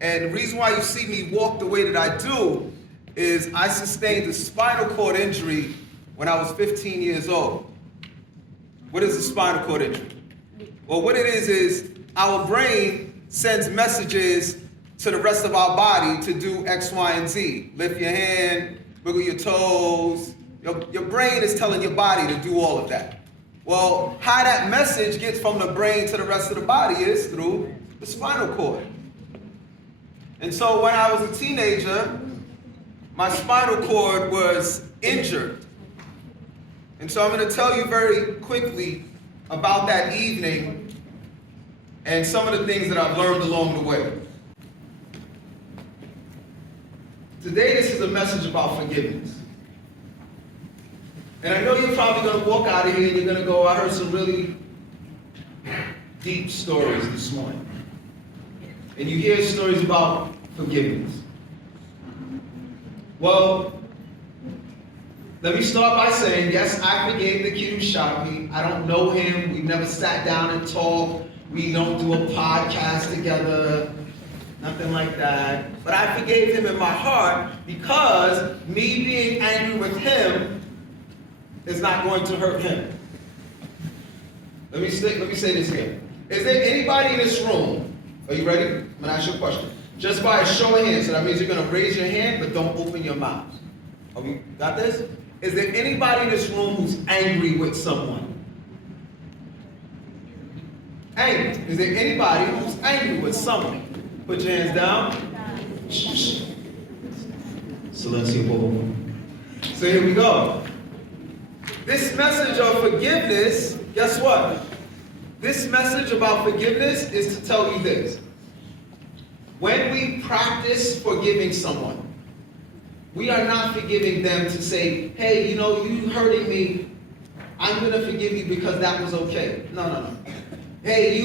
And the reason why you see me walk the way that I do is I sustained a spinal cord injury when I was 15 years old. What is a spinal cord injury? Well, what it is our brain sends messages to the rest of our body to do X, Y, and Z. Lift your hand, wiggle your toes. Your brain is telling your body to do all of that. Well, how that message gets from the brain to the rest of the body is through the spinal cord. And so when I was a teenager, my spinal cord was injured. And so I'm going to tell you very quickly about that evening and some of the things that I've learned along the way. Today, this is a message about forgiveness. And I know you're probably going to walk out of here and you're going to go, I heard some really deep stories this morning. And you hear stories about forgiveness. Well, let me start by saying, yes, I forgave the kid who shot me. I don't know him. We've never sat down and talked. We don't do a podcast together. Nothing like that. But I forgave him in my heart because me being angry with him is not going to hurt him. Let me say this again. Is there anybody in this room? Are you ready? I'm going to ask you a question. Just by a show of hands, so that means you're going to raise your hand, but don't open your mouth. Have you got this? Is there anybody in this room who's angry with someone? Angry. Is there anybody who's angry with someone? Put your hands down. Silencio. So here we go. This message of forgiveness, guess what? This message about forgiveness is to tell you this. When we practice forgiving someone, we are not forgiving them to say, hey, you hurting me. I'm going to forgive you because that was okay. No. Hey,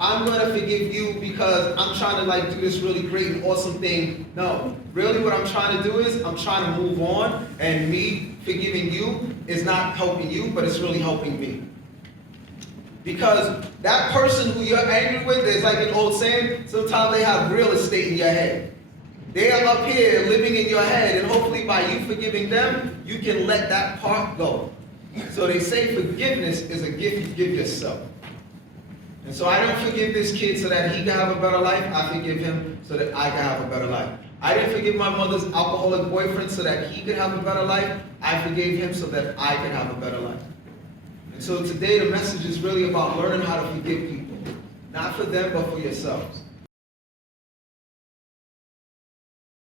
I'm going to forgive you because I'm trying to do this really great and awesome thing. No, really what I'm trying to do is I'm trying to move on, and me forgiving you is not helping you, but it's really helping me. Because that person who you're angry with, there's like an old saying, sometimes they have real estate in your head. They are up here living in your head, and hopefully by you forgiving them, you can let that part go. So they say forgiveness is a gift you give yourself. And so I don't forgive this kid so that he can have a better life. I forgive him so that I can have a better life. I didn't forgive my mother's alcoholic boyfriend so that he could have a better life. I forgave him so that I can have a better life. And so today the message is really about learning how to forgive people. Not for them, but for yourselves.